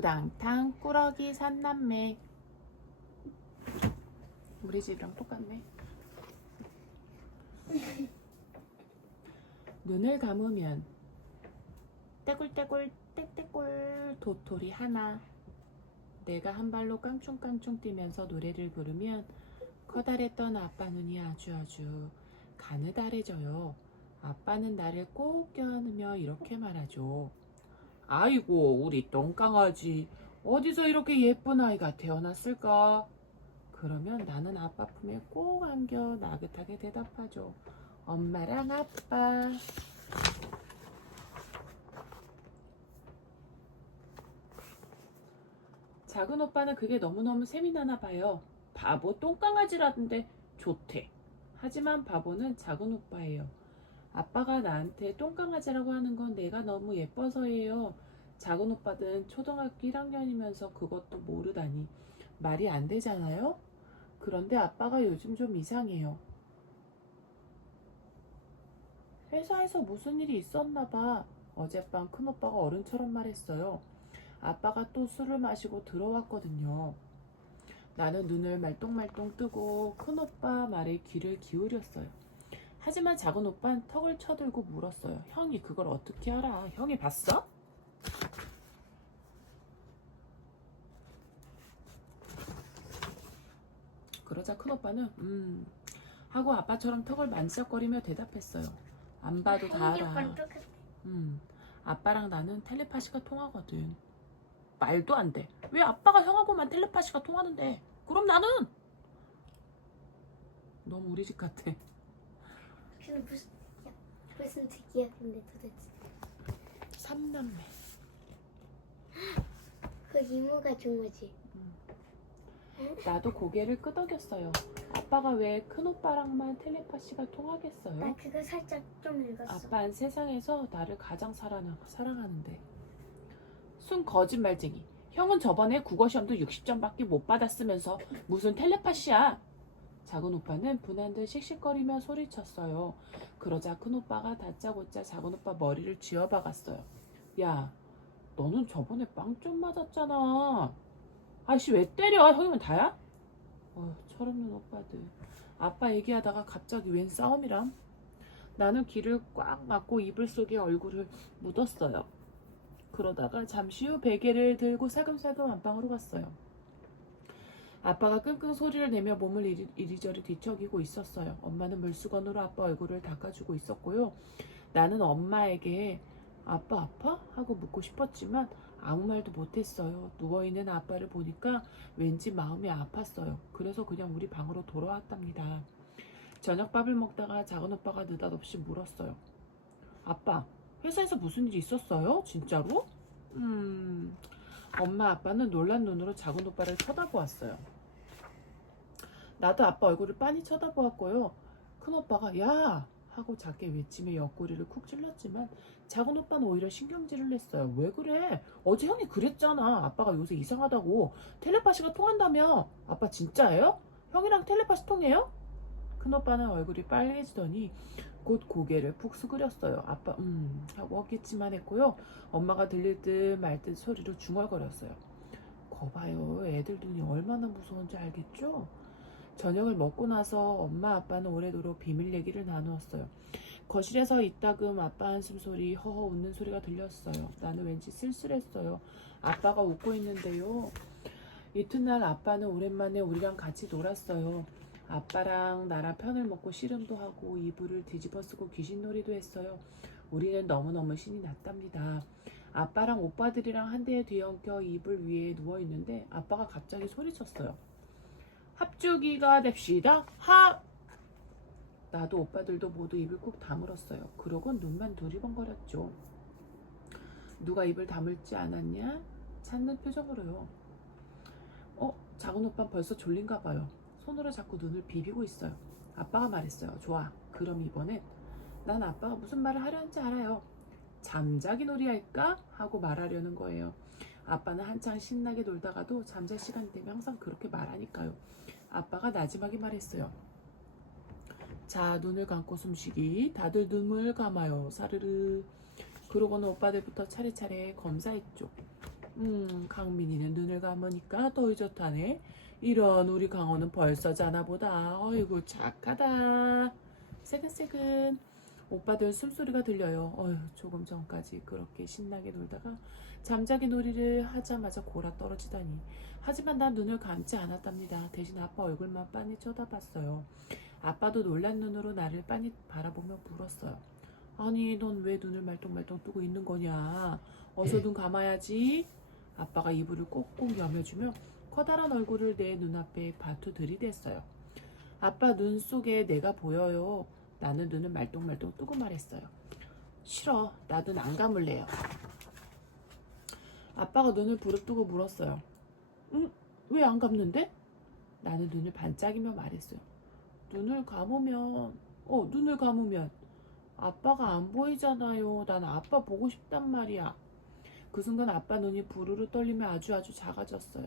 우당탕 꾸러기 산남매. 우리 집이랑 똑같네. 눈을 감으면 떼굴떼굴 떼떼굴 도토리 하나. 내가 한 발로 깡충깡충 뛰면서 노래를 부르면 커다랬던 아빠 눈이 아주 가느다래져요. 아빠는 나를 꼭 껴안으며 이렇게 말하죠. 아이고, 우리 똥강아지 어디서 이렇게 예쁜 아이가 태어났을까? 그러면 나는 아빠 품에 꼭 안겨 나긋하게 대답하죠. 엄마랑 아빠. 작은 오빠는 그게 너무너무 셈이 나나 봐요. 바보 똥강아지라던데 좋대. 하지만 바보는 작은 오빠예요. 아빠가 나한테 똥강아지라고 하는 건 내가 너무 예뻐서예요. 작은 오빠는 초등학교 1학년이면서 그것도 모르다니 말이 안 되잖아요? 그런데 아빠가 요즘 좀 이상해요. 회사에서 무슨 일이 있었나 봐. 어젯밤 큰오빠가 어른처럼 말했어요. 아빠가 또 술을 마시고 들어왔거든요. 나는 눈을 말똥말똥 뜨고 큰오빠 말에 귀를 기울였어요. 하지만 작은 오빠는 턱을 쳐들고 물었어요. 형이 그걸 어떻게 알아? 형이 봤어? 그러자 큰오빠는 하고 아빠처럼 턱을 만지작거리며 대답했어요. 안 봐도 다 알아. 아빠랑 나는 텔레파시가 통하거든. 말도 안 돼. 왜 아빠가 형하고만 텔레파시가 통하는데? 그럼 나는? 너무 우리 집 같아. 근데 무슨 특이야 근데 도대체. 삼남매. 그 이모가 준 거지. 나도 고개를 끄덕였어요. 아빠가 왜 큰오빠랑만 텔레파시가 통하겠어요? 나 그거 살짝 좀 읽었어. 아빠는 세상에서 나를 가장 사랑하는데. 순 거짓말쟁이. 형은 저번에 국어시험도 60점밖에 못 받았으면서 무슨 텔레파시야? 작은 오빠는 분한 듯 씩씩거리며 소리쳤어요. 그러자 큰 오빠가 다짜고짜 작은 오빠 머리를 쥐어박았어요. 야, 너는 저번에 빵 좀 맞았잖아. 아이씨 왜 때려? 형이면 다야? 철없는 오빠들. 아빠 얘기하다가 갑자기 웬 싸움이람? 나는 귀를 꽉 막고 이불 속에 얼굴을 묻었어요. 그러다가 잠시 후 베개를 들고 살금살금 안방으로 갔어요. 아빠가 끙끙 소리를 내며 몸을 이리저리 뒤척이고 있었어요. 엄마는 물수건으로 아빠 얼굴을 닦아주고 있었고요. 나는 엄마에게 아빠 아파? 하고 묻고 싶었지만 아무 말도 못했어요. 누워있는 아빠를 보니까 왠지 마음이 아팠어요. 그래서 그냥 우리 방으로 돌아왔답니다. 저녁밥을 먹다가 작은 오빠가 느닷없이 물었어요. 아빠, 회사에서 무슨 일이 있었어요? 진짜로? 엄마 아빠는 놀란 눈으로 작은 오빠를 쳐다보았어요. 나도 아빠 얼굴을 빤히 쳐다보았고요. 큰 오빠가 야! 하고 작게 외치며 옆구리를 쿡 찔렀지만 작은 오빠는 오히려 신경질을 냈어요. 왜 그래? 어제 형이 그랬잖아. 아빠가 요새 이상하다고. 텔레파시가 통한다며. 아빠 진짜예요? 형이랑 텔레파시 통해요? 큰 오빠는 얼굴이 빨개지더니 곧 고개를 푹 수그렸어요. 아빠 하고 헛기침만 했고요. 엄마가 들릴 듯 말 듯 소리로 중얼거렸어요. 거봐요. 애들 눈이 얼마나 무서운지 알겠죠? 저녁을 먹고 나서 엄마 아빠는 오래도록 비밀 얘기를 나누었어요. 거실에서 이따금 아빠 한숨 소리, 허허 웃는 소리가 들렸어요. 나는 왠지 쓸쓸했어요. 아빠가 웃고 있는데요. 이튿날 아빠는 오랜만에 우리랑 같이 놀았어요. 아빠랑 나랑 편을 먹고 씨름도 하고 이불을 뒤집어 쓰고 귀신놀이도 했어요. 우리는 너무너무 신이 났답니다. 아빠랑 오빠들이랑 한 대에 뒤엉켜 이불 위에 누워있는데 아빠가 갑자기 소리쳤어요. 합주기가 됩시다. 나도 오빠들도 모두 입을 꾹 다물었어요. 그러곤 눈만 두리번거렸죠. 누가 입을 다물지 않았냐? 찾는 표정으로요. 작은 오빠는 벌써 졸린가 봐요. 손으로 자꾸 눈을 비비고 있어요. 아빠가 말했어요. 좋아. 그럼 이번엔 난 아빠가 무슨 말을 하려는지 알아요. 잠자기 놀이 할까? 하고 말하려는 거예요. 아빠는 한창 신나게 놀다가도 잠잘 시간 되면 항상 그렇게 말하니까요. 아빠가 나지막이 말했어요. 자, 눈을 감고 숨쉬기. 다들 눈을 감아요. 사르르. 그러고는 오빠들부터 차례차례 검사했죠. 강민이는 눈을 감으니까 더 좋다네. 이런 우리 강호는 벌써 자나 보다. 어이구 착하다. 새근새근. 오빠들 숨소리가 들려요. 어휴, 조금 전까지 그렇게 신나게 놀다가 잠자기 놀이를 하자마자 골아 떨어지다니. 하지만 난 눈을 감지 않았답니다. 대신 아빠 얼굴만 빤히 쳐다봤어요. 아빠도 놀란 눈으로 나를 빤히 바라보며 물었어요. 아니, 넌 왜 눈을 말똥말똥 뜨고 있는 거냐? 어서 눈 감아야지. 아빠가 이불을 꼭꼭 여며주며 커다란 얼굴을 내 눈앞에 바투 들이댔어요. 아빠 눈 속에 내가 보여요. 나는 눈을 말똥말똥 뜨고 말했어요. 싫어. 나 눈 안 감을래요. 아빠가 눈을 부릅뜨고 물었어요. 응? 왜 안 감는데? 나는 눈을 반짝이며 말했어요. 눈을 감으면 아빠가 안 보이잖아요. 난 아빠 보고 싶단 말이야. 그 순간 아빠 눈이 부르르 떨리며 아주 작아졌어요.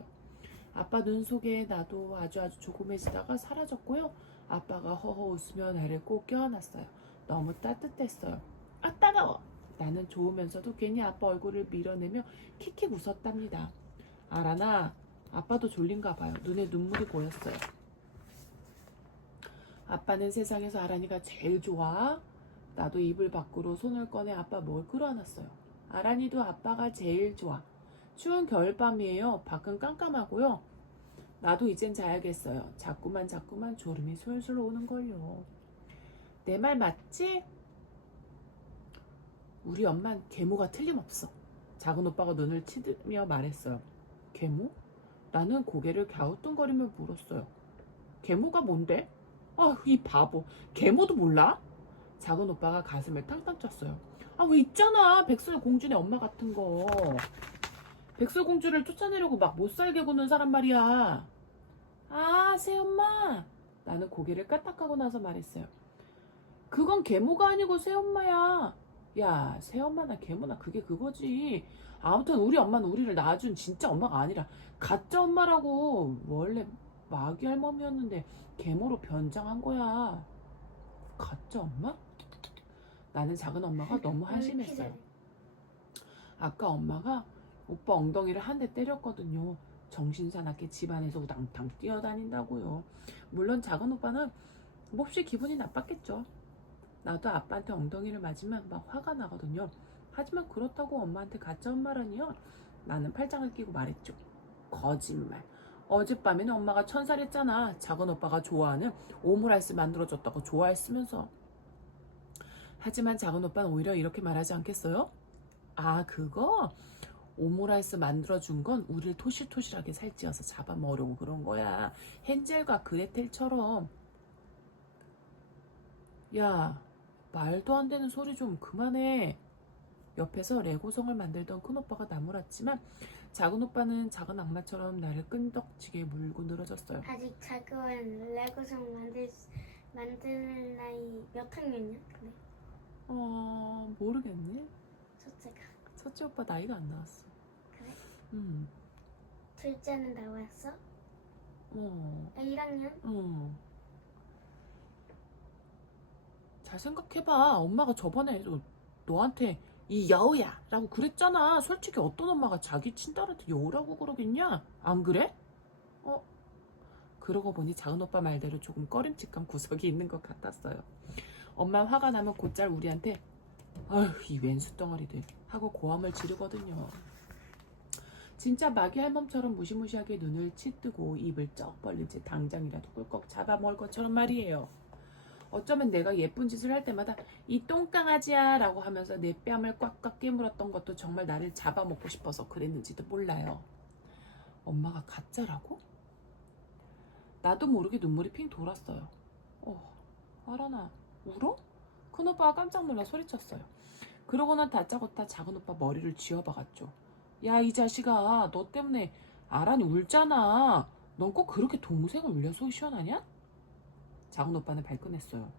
아빠 눈 속에 나도 아주 조그매지다가 사라졌고요. 아빠가 허허 웃으며 나를 꼭 껴안았어요. 너무 따뜻했어요. 아, 따가워. 나는 좋으면서도 괜히 아빠 얼굴을 밀어내며 킥킥 웃었답니다. 아라나, 아빠도 졸린가 봐요. 눈에 눈물이 보였어요. 아빠는 세상에서 아란이가 제일 좋아. 나도 이불 밖으로 손을 꺼내 아빠 뭘 끌어안았어요. 아란이도 아빠가 제일 좋아. 추운 겨울밤이에요. 밖은 깜깜하고요. 나도 이젠 자야겠어요. 자꾸만 졸음이 솔솔 오는걸요. 내 말 맞지? 우리 엄만 계모가 틀림없어. 작은 오빠가 눈을 치며 말했어요. 계모? 나는 고개를 갸우뚱거리며 물었어요. 계모가 뭔데? 아, 이 바보. 계모도 몰라? 작은 오빠가 가슴을 탕탕 쳤어요. 아, 왜 있잖아. 백설공주네 엄마 같은 거. 백설공주를 쫓아내려고 막 못살게 구는 사람 말이야. 아, 새엄마. 나는 고개를 까딱하고 나서 말했어요. 그건 계모가 아니고 새엄마야. 야, 새엄마나 계모나 그게 그거지. 아무튼 우리 엄마는 우리를 낳아준 진짜 엄마가 아니라 가짜 엄마라고. 원래 마귀 할멈이었는데 계모로 변장한 거야. 가짜 엄마? 나는 작은 엄마가 너무 한심했어요. 아까 엄마가 오빠 엉덩이를 한 대 때렸거든요. 정신사납게 집안에서 우당탕 뛰어다닌다고요. 물론 작은 오빠는 몹시 기분이 나빴겠죠. 나도 아빠한테 엉덩이를 맞으면 막 화가 나거든요. 하지만 그렇다고 엄마한테 가짜 엄마라니요? 나는 팔짱을 끼고 말했죠. 거짓말. 어젯밤에는 엄마가 천살했잖아. 작은 오빠가 좋아하는 오므라이스 만들어줬다고 좋아했으면서. 하지만 작은 오빠는 오히려 이렇게 말하지 않겠어요? 아, 그거? 오므라이스 만들어준 건 우리를 토실토실하게 살찌워서 잡아먹으려고 그런 거야. 헨젤과 그레텔처럼. 야, 말도 안 되는 소리 좀 그만해. 옆에서 레고성을 만들던 큰오빠가 나무랐지만 작은 오빠는 작은 악마처럼 나를 끈덕지게 물고 늘어졌어요. 아직 작은 레고성 만드는 나이 몇 학년이야? 근데 모르겠네. 첫째가. 첫째 오빠 나이가 안 나왔어. 그래? 둘째는 나왔어? 1학년? 잘 생각해봐. 엄마가 저번에 너한테 이 여우야 라고 그랬잖아. 솔직히 어떤 엄마가 자기 친딸한테 여우라고 그러겠냐? 안 그래? 그러고 보니 작은 오빠 말대로 조금 꺼림칙한 구석이 있는 것 같았어요. 엄마 화가 나면 곧잘 우리한테 아휴, 이 왼수 덩어리들 하고 고함을 지르거든요. 진짜 마귀 할멈처럼 무시무시하게 눈을 치뜨고 입을 쩍 벌린 채 당장이라도 꿀꺽 잡아먹을 것처럼 말이에요. 어쩌면 내가 예쁜 짓을 할 때마다 이 똥강아지야 라고 하면서 내 뺨을 꽉꽉 깨물었던 것도 정말 나를 잡아먹고 싶어서 그랬는지도 몰라요. 엄마가 가짜라고? 나도 모르게 눈물이 핑 돌았어요. 아라나, 울어? 큰오빠가 깜짝 놀라 소리쳤어요. 그러고는 다짜고짜 작은 오빠 머리를 쥐어박았죠. 야, 이 자식아, 너 때문에 아란이 울잖아. 넌 꼭 그렇게 동생을 울려 속이 시원하냐? 작은 오빠는 발끈했어요.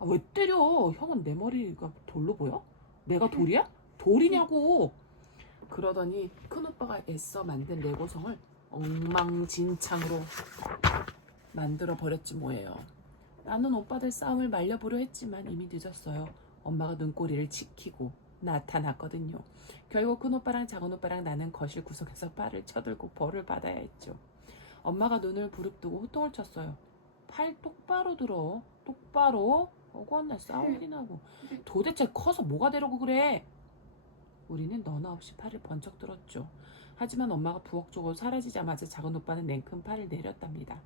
아, 왜 때려? 형은 내 머리가 돌로 보여? 내가 돌이야? 돌이냐고. 그러더니 큰오빠가 애써 만든 레고성을 엉망진창으로 만들어 버렸지 뭐예요. 나는 오빠들 싸움을 말려보려 했지만 이미 늦었어요. 엄마가 눈꼬리를 치키고 나타났거든요. 결국 큰 오빠랑 작은 오빠랑 나는 거실 구석에서 팔을 쳐들고 벌을 받아야 했죠. 엄마가 눈을 부릅뜨고 호통을 쳤어요. 팔 똑바로 들어. 똑바로. 어구한날 싸울 일이 나고. 도대체 커서 뭐가 되려고 그래? 우리는 너나 없이 팔을 번쩍 들었죠. 하지만 엄마가 부엌 쪽으로 사라지자마자 작은 오빠는 냉큼 팔을 내렸답니다.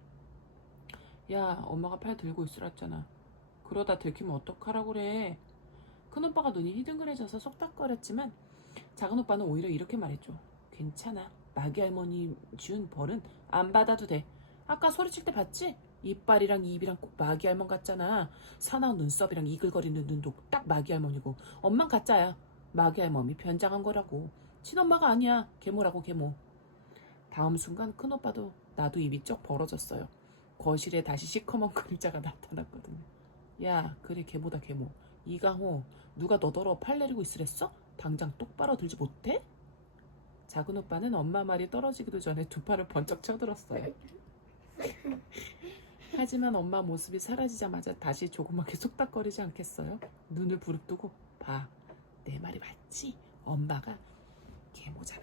야, 엄마가 팔 들고 있으랬잖아. 그러다 들키면 어떡하라고 그래. 큰 오빠가 눈이 희둥그레져서 속닥거렸지만 작은 오빠는 오히려 이렇게 말했죠. 괜찮아. 마귀 할머니 준 벌은 안 받아도 돼. 아까 소리칠 때 봤지? 이빨이랑 입이랑 꼭 마귀 할머니 같잖아. 사나운 눈썹이랑 이글거리는 눈도 딱 마귀 할머니고 엄만 가짜야. 마귀 할머니 변장한 거라고. 친엄마가 아니야. 계모라고 계모. 다음 순간 큰오빠도 나도 입이 쩍 벌어졌어요. 거실에 다시 시커먼 그림자가 나타났거든요. 야, 그래 계모다 계모. 이강호, 누가 너더러 팔 내리고 있으랬어? 당장 똑바로 들지 못해? 작은 오빠는 엄마 말이 떨어지기도 전에 두 팔을 번쩍 쳐들었어요. 하지만 엄마 모습이 사라지자마자 다시 조그맣게 속닥거리지 않겠어요? 눈을 부릅뜨고 봐. 내 말이 맞지? 엄마가 계모잖아.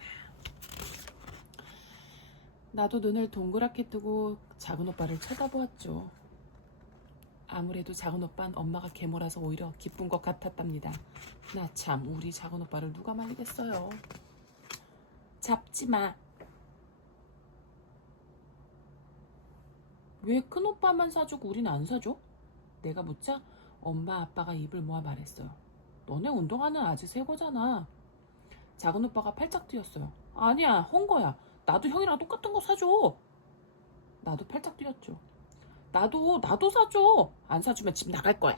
나도 눈을 동그랗게 뜨고 작은 오빠를 쳐다보았죠. 아무래도 작은 오빠는 엄마가 계모라서 오히려 기쁜 것 같았답니다. 나 참 우리 작은 오빠를 누가 말리겠어요. 잡지 마. 왜 큰 오빠만 사주고 우린 안 사줘? 내가 묻자 엄마 아빠가 입을 모아 말했어요. 너네 운동화는 아직 새 거잖아. 작은 오빠가 팔짝 뛰었어요. 아니야, 헌 거야. 나도 형이랑 똑같은 거 사줘. 나도 팔짝 뛰었죠. 나도 사줘. 안 사주면 집 나갈 거야.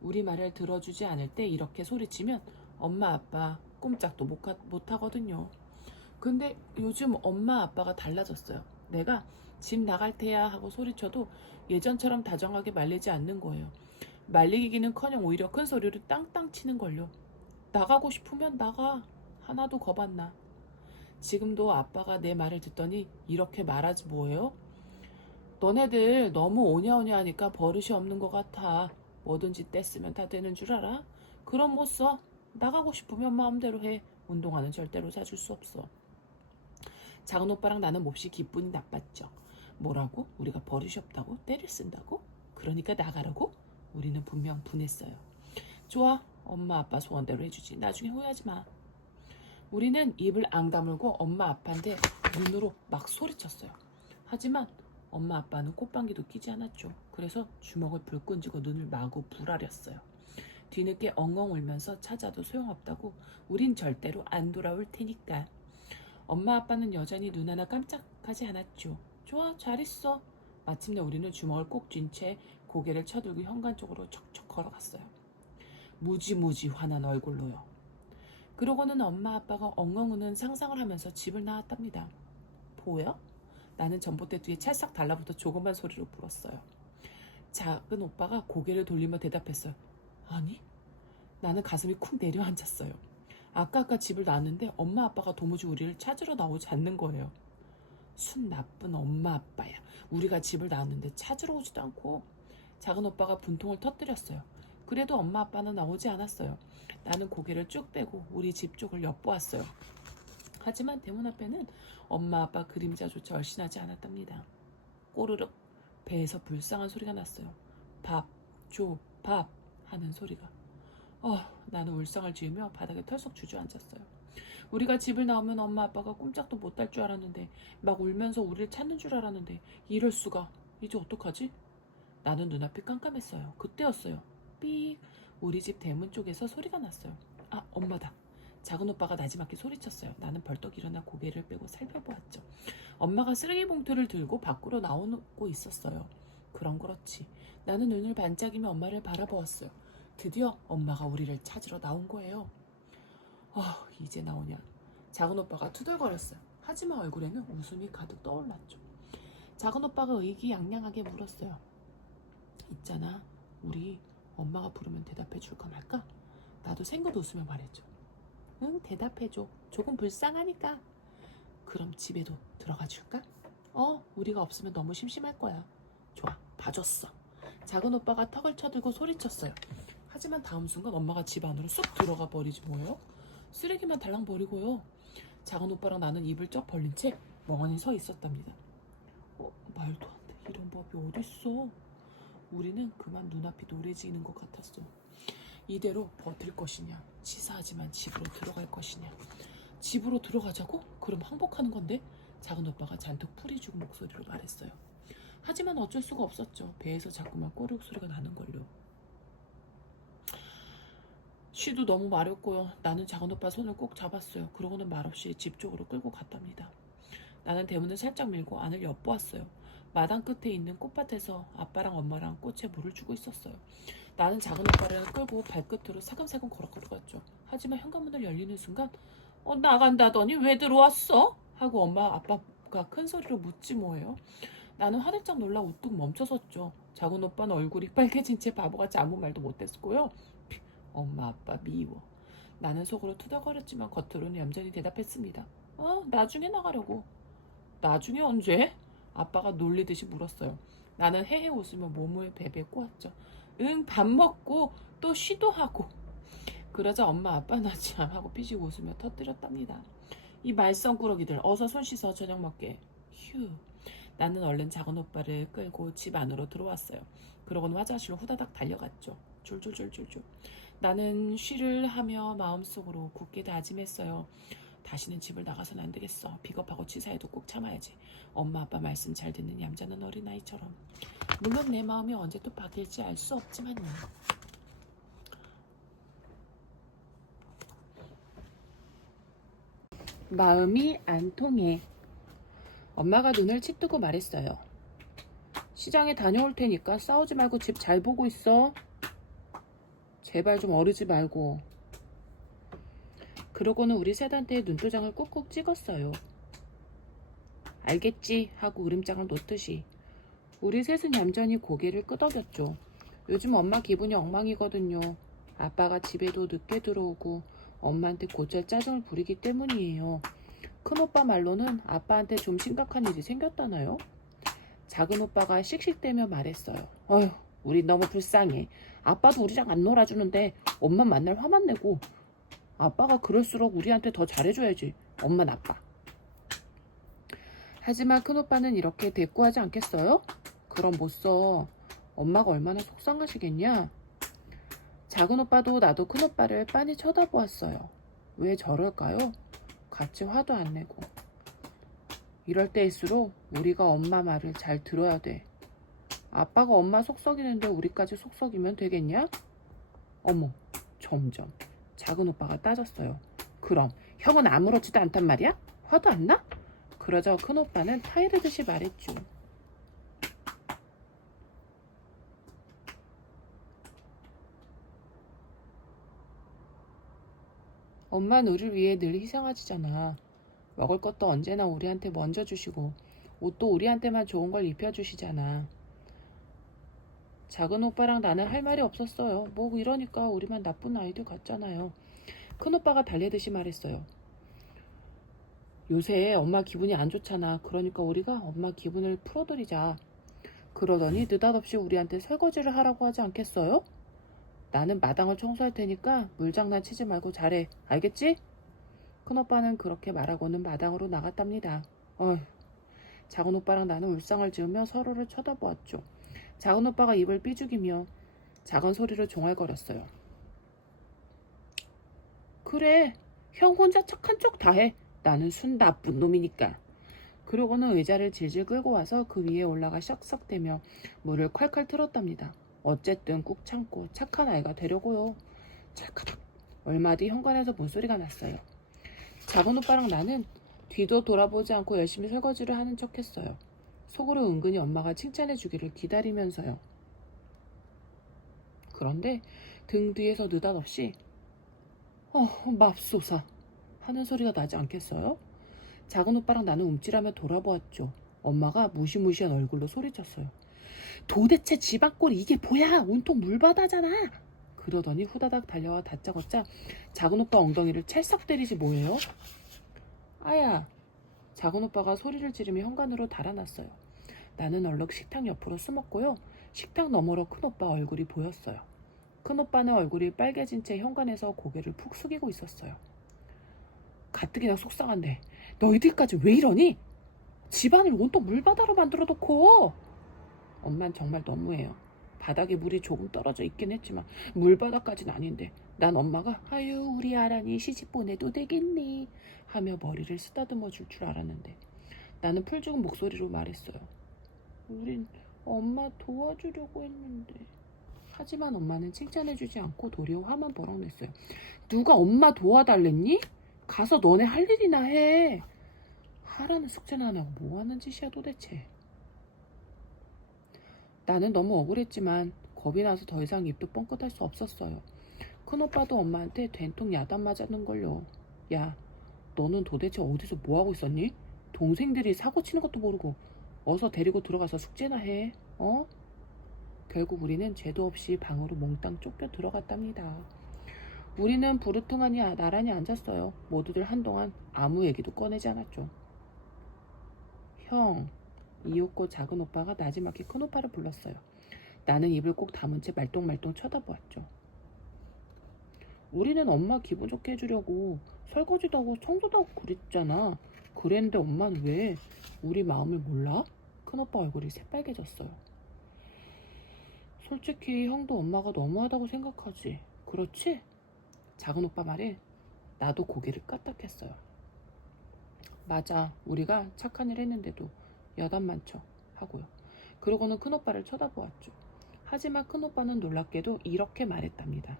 우리 말을 들어주지 않을 때 이렇게 소리치면 엄마 아빠 꼼짝도 못 하거든요. 근데 요즘 엄마 아빠가 달라졌어요. 내가 집 나갈 테야 하고 소리쳐도 예전처럼 다정하게 말리지 않는 거예요. 말리기는커녕 오히려 큰 소리로 땅땅 치는 걸요. 나가고 싶으면 나가. 하나도 겁 안 나. 지금도 아빠가 내 말을 듣더니 이렇게 말하지 뭐예요? 너네들 너무 오냐오냐 하니까 버릇이 없는 것 같아. 뭐든지 떼쓰면 다 되는 줄 알아? 그럼 못 써. 나가고 싶으면 마음대로 해. 운동화는 절대로 사줄 수 없어. 작은 오빠랑 나는 몹시 기분이 나빴죠. 뭐라고? 우리가 버릇이 없다고? 때를 쓴다고? 그러니까 나가라고? 우리는 분명 분했어요. 좋아. 엄마 아빠 소원대로 해주지. 나중에 후회하지 마. 우리는 입을 앙 다물고 엄마 아빠한테 눈으로 막 소리쳤어요. 하지만 엄마 아빠는 꽃방귀도 끼지 않았죠. 그래서 주먹을 불끈 쥐고 눈을 마구 부라렸어요. 뒤늦게 엉엉 울면서 찾아도 소용없다고 우린 절대로 안 돌아올 테니까. 엄마 아빠는 여전히 눈 하나 깜짝하지 않았죠. 좋아, 잘 있어. 마침내 우리는 주먹을 꼭 쥔 채 고개를 쳐들고 현관 쪽으로 척척 걸어갔어요. 무지무지 화난 얼굴로요. 그러고는 엄마 아빠가 엉엉 우는 상상을 하면서 집을 나왔답니다. 보여? 나는 전봇대 뒤에 찰싹 달라붙어 조그만 소리로 물었어요. 작은 오빠가 고개를 돌리며 대답했어요. 아니? 나는 가슴이 쿵 내려앉았어요. 아까 집을 나왔는데 엄마 아빠가 도무지 우리를 찾으러 나오지 않는 거예요. 순 나쁜 엄마 아빠야. 우리가 집을 나왔는데 찾으러 오지도 않고. 작은 오빠가 분통을 터뜨렸어요. 그래도 엄마 아빠는 나오지 않았어요. 나는 고개를 쭉 빼고 우리 집 쪽을 엿보았어요. 하지만 대문 앞에는 엄마 아빠 그림자조차 얼씬하지 않았답니다. 꼬르륵 배에서 불쌍한 소리가 났어요. 밥, 줘, 밥 하는 소리가. 나는 울상을 지으며 바닥에 털썩 주저앉았어요. 우리가 집을 나오면 엄마 아빠가 꼼짝도 못 할 줄 알았는데 막 울면서 우리를 찾는 줄 알았는데 이럴 수가. 이제 어떡하지? 나는 눈앞이 깜깜했어요. 그때였어요. 삑. 우리 집 대문 쪽에서 소리가 났어요. 아, 엄마다. 작은 오빠가 나지막히 소리쳤어요. 나는 벌떡 일어나 고개를 빼고 살펴보았죠. 엄마가 쓰레기 봉투를 들고 밖으로 나오고 있었어요. 그럼 그렇지. 나는 눈을 반짝이며 엄마를 바라보았어요. 드디어 엄마가 우리를 찾으러 나온 거예요. 이제 나오냐. 작은 오빠가 투덜거렸어요. 하지만 얼굴에는 웃음이 가득 떠올랐죠. 작은 오빠가 의기양양하게 물었어요. 있잖아, 우리 엄마가 부르면 대답해 줄까 말까? 나도 생긋 웃으며 말했죠. 응, 대답해줘. 조금 불쌍하니까. 그럼 집에도 들어가 줄까? 우리가 없으면 너무 심심할 거야. 좋아, 봐줬어. 작은 오빠가 턱을 쳐들고 소리쳤어요. 하지만 다음 순간 엄마가 집 안으로 쑥 들어가 버리지 뭐예요? 쓰레기만 달랑 버리고요. 작은 오빠랑 나는 입을 쩍 벌린 채 멍하니 서 있었답니다. 말도 안 돼. 이런 법이 어딨어. 우리는 그만 눈앞이 노래지는 것 같았어. 이대로 버틸 것이냐, 치사하지만 집으로 들어갈 것이냐. 집으로 들어가자고? 그럼 항복하는 건데? 작은 오빠가 잔뜩 풀이 죽은 목소리로 말했어요. 하지만 어쩔 수가 없었죠. 배에서 자꾸만 꼬르륵 소리가 나는걸요. 쉬도 너무 마렵고요. 나는 작은 오빠 손을 꼭 잡았어요. 그러고는 말없이 집 쪽으로 끌고 갔답니다. 나는 대문을 살짝 밀고 안을 엿보았어요. 마당 끝에 있는 꽃밭에서 아빠랑 엄마랑 꽃에 물을 주고 있었어요. 나는 작은 오빠를 끌고 발끝으로 사금사금 걸어갔죠. 하지만 현관문을 열리는 순간 나간다더니 왜 들어왔어? 하고 엄마 아빠가 큰 소리로 묻지 뭐예요. 나는 화들짝 놀라 우뚝 멈춰섰죠. 작은 오빠는 얼굴이 빨개진 채 바보같이 아무 말도 못했고요. 엄마 아빠 미워. 나는 속으로 투덜거렸지만 겉으로는 얌전히 대답했습니다. 나중에 나가려고. 나중에 언제? 아빠가 놀리듯이 물었어요. 나는 헤헤 웃으며 몸을 베베 꼬았죠. 응, 밥 먹고 또 쉬도 하고. 그러자 엄마 아빠 나 참 하고 피식 웃으며 터뜨렸답니다. 이 말썽꾸러기들 어서 손 씻어 저녁 먹게. 휴. 나는 얼른 작은 오빠를 끌고 집 안으로 들어왔어요. 그러고는 화장실로 후다닥 달려갔죠. 줄줄줄줄줄. 나는 쉬를 하며 마음속으로 굳게 다짐했어요. 다시는 집을 나가서는 안 되겠어. 비겁하고 치사해도 꼭 참아야지. 엄마 아빠 말씀 잘 듣는 얌전한 어린아이처럼. 물론 내 마음이 언제 또 바뀔지 알 수 없지만요. 마음이 안 통해. 엄마가 눈을 치뜨고 말했어요. 시장에 다녀올 테니까 싸우지 말고 집 잘 보고 있어. 제발 좀 어르지 말고. 그러고는 우리 셋한테 눈도장을 꾹꾹 찍었어요. 알겠지 하고 으름장을 놓듯이. 우리 셋은 얌전히 고개를 끄덕였죠. 요즘 엄마 기분이 엉망이거든요. 아빠가 집에도 늦게 들어오고 엄마한테 곧잘 짜증을 부리기 때문이에요. 큰오빠 말로는 아빠한테 좀 심각한 일이 생겼다나요? 작은 오빠가 씩씩대며 말했어요. 어휴, 우리 너무 불쌍해. 아빠도 우리랑 안 놀아주는데 엄마 만날 화만 내고. 아빠가 그럴수록 우리한테 더 잘해줘야지. 엄마 나빠. 하지만 큰오빠는 이렇게 대꾸하지 않겠어요? 그럼 못 써. 엄마가 얼마나 속상하시겠냐? 작은 오빠도 나도 큰오빠를 빤히 쳐다보았어요. 왜 저럴까요? 같이 화도 안 내고. 이럴 때일수록 우리가 엄마 말을 잘 들어야 돼. 아빠가 엄마 속썩이는데 우리까지 속썩이면 되겠냐? 어머, 점점 작은 오빠가 따졌어요. 그럼 형은 아무렇지도 않단 말이야? 화도 안 나? 그러자 큰 오빠는 타이르듯이 말했죠. 엄마는 우리를 위해 늘 희생하시잖아. 먹을 것도 언제나 우리한테 먼저 주시고 옷도 우리한테만 좋은 걸 입혀주시잖아. 작은 오빠랑 나는 할 말이 없었어요. 뭐 이러니까 우리만 나쁜 아이들 같잖아요. 큰 오빠가 달래듯이 말했어요. 요새 엄마 기분이 안 좋잖아. 그러니까 우리가 엄마 기분을 풀어드리자. 그러더니 느닷없이 우리한테 설거지를 하라고 하지 않겠어요? 나는 마당을 청소할 테니까 물장난 치지 말고 잘해. 알겠지? 큰오빠는 그렇게 말하고는 마당으로 나갔답니다. 작은 오빠랑 나는 울상을 지으며 서로를 쳐다보았죠. 작은 오빠가 입을 삐죽이며 작은 소리로 종알거렸어요. 그래, 형 혼자 착한 척 다 해. 나는 순 나쁜 놈이니까. 그러고는 의자를 질질 끌고 와서 그 위에 올라가 썩썩대며 물을 콸콸 틀었답니다. 어쨌든 꾹 참고 착한 아이가 되려고요. 찰칵. 얼마 뒤 현관에서 문소리가 났어요. 작은 오빠랑 나는 뒤도 돌아보지 않고 열심히 설거지를 하는 척했어요. 속으로 은근히 엄마가 칭찬해 주기를 기다리면서요. 그런데 등 뒤에서 느닷없이 맙소사 하는 소리가 나지 않겠어요? 작은 오빠랑 나는 움찔하며 돌아보았죠. 엄마가 무시무시한 얼굴로 소리쳤어요. 도대체 집 앞골 이게 뭐야? 온통 물바다잖아. 그러더니 후다닥 달려와 다짜고짜 작은 오빠 엉덩이를 찰싹 때리지 뭐예요? 아야. 작은 오빠가 소리를 지르며 현관으로 달아났어요. 나는 얼른 식탁 옆으로 숨었고요. 식탁 너머로 큰 오빠 얼굴이 보였어요. 큰오빠는 얼굴이 빨개진 채 현관에서 고개를 푹 숙이고 있었어요. 가뜩이나 속상한데 너희들까지 왜 이러니? 집안을 온통 물바다로 만들어 놓고. 엄만 정말 너무해요. 바닥에 물이 조금 떨어져 있긴 했지만 물바다까지는 아닌데 난 엄마가 아유 우리 아란이 시집 보내도 되겠니 하며 머리를 쓰다듬어 줄 줄 알았는데 나는 풀 죽은 목소리로 말했어요. 우린 엄마 도와주려고 했는데. 하지만 엄마는 칭찬해주지 않고 도리어 화만 버럭 냈어요. 누가 엄마 도와달랬니? 가서 너네 할 일이나 해. 하라는 숙제는 안 하고 뭐 하는 짓이야 도대체. 나는 너무 억울했지만 겁이 나서 더 이상 입도 뻥끗할 수 없었어요. 큰오빠도 엄마한테 된통 야단 맞았는걸요. 야, 너는 도대체 어디서 뭐하고 있었니? 동생들이 사고 치는 것도 모르고 어서 데리고 들어가서 숙제나 해. 어? 결국 우리는 죄도 없이 방으로 몽땅 쫓겨 들어갔답니다. 우리는 부르퉁하니 나란히 앉았어요. 모두들 한동안 아무 얘기도 꺼내지 않았죠. 형, 이윽고 작은 오빠가 나지막히 큰 오빠를 불렀어요. 나는 입을 꼭 다문 채 말똥말똥 쳐다보았죠. 우리는 엄마 기분 좋게 해주려고 설거지도 하고 청소도 하고 그랬잖아. 그랬는데 엄마는 왜 우리 마음을 몰라? 큰 오빠 얼굴이 새빨개졌어요. 솔직히 형도 엄마가 너무하다고 생각하지. 그렇지? 작은 오빠 말에 나도 고개를 까딱했어요. 맞아. 우리가 착한 일 했는데도 여단 많죠. 하고요. 그러고는 큰오빠를 쳐다보았죠. 하지만 큰오빠는 놀랍게도 이렇게 말했답니다.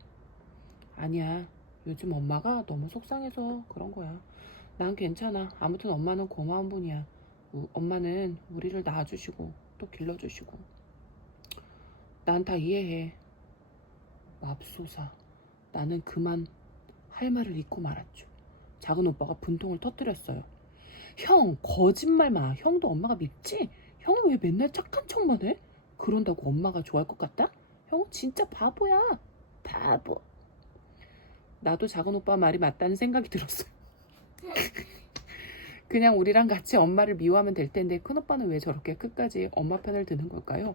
아니야. 요즘 엄마가 너무 속상해서 그런 거야. 난 괜찮아. 아무튼 엄마는 고마운 분이야. 엄마는 우리를 낳아주시고 또 길러주시고. 난 다 이해해. 맙소사. 나는 그만 할 말을 잊고 말았죠. 작은 오빠가 분통을 터뜨렸어요. 형, 거짓말 마. 형도 엄마가 밉지? 형은 왜 맨날 착한 척만 해? 그런다고 엄마가 좋아할 것 같다? 형은 진짜 바보야. 바보. 나도 작은 오빠 말이 맞다는 생각이 들었어요. 그냥 우리랑 같이 엄마를 미워하면 될 텐데 큰오빠는 왜 저렇게 끝까지 엄마 편을 드는 걸까요?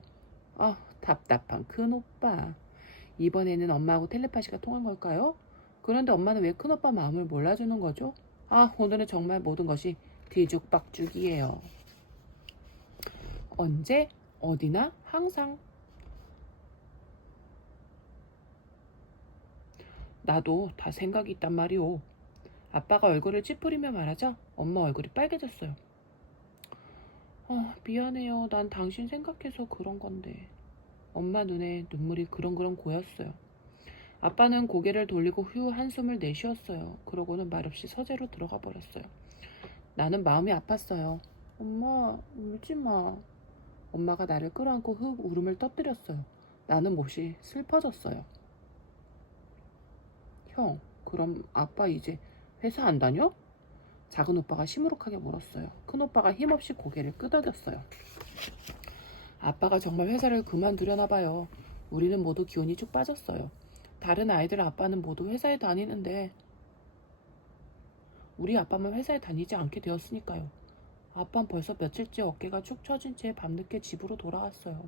아, 답답한 큰오빠. 이번에는 엄마하고 텔레파시가 통한 걸까요? 그런데 엄마는 왜 큰오빠 마음을 몰라주는 거죠? 아, 오늘은 정말 모든 것이 뒤죽박죽이에요. 언제, 어디나, 항상. 나도 다 생각이 있단 말이오. 아빠가 얼굴을 찌푸리며 말하자 엄마 얼굴이 빨개졌어요. 미안해요. 난 당신 생각해서 그런 건데. 엄마 눈에 눈물이 그렁그렁 고였어요. 아빠는 고개를 돌리고 휴 한숨을 내쉬었어요. 그러고는 말없이 서재로 들어가 버렸어요. 나는 마음이 아팠어요. 엄마, 울지 마. 엄마가 나를 끌어안고 흑 울음을 터뜨렸어요. 나는 몹시 슬퍼졌어요. 형, 그럼 아빠 이제 회사 안 다녀? 작은 오빠가 시무룩하게 물었어요. 큰 오빠가 힘없이 고개를 끄덕였어요. 아빠가 정말 회사를 그만두려나 봐요. 우리는 모두 기운이 쭉 빠졌어요. 다른 아이들 아빠는 모두 회사에 다니는데 우리 아빠만 회사에 다니지 않게 되었으니까요. 아빠는 벌써 며칠째 어깨가 축 처진 채 밤늦게 집으로 돌아왔어요.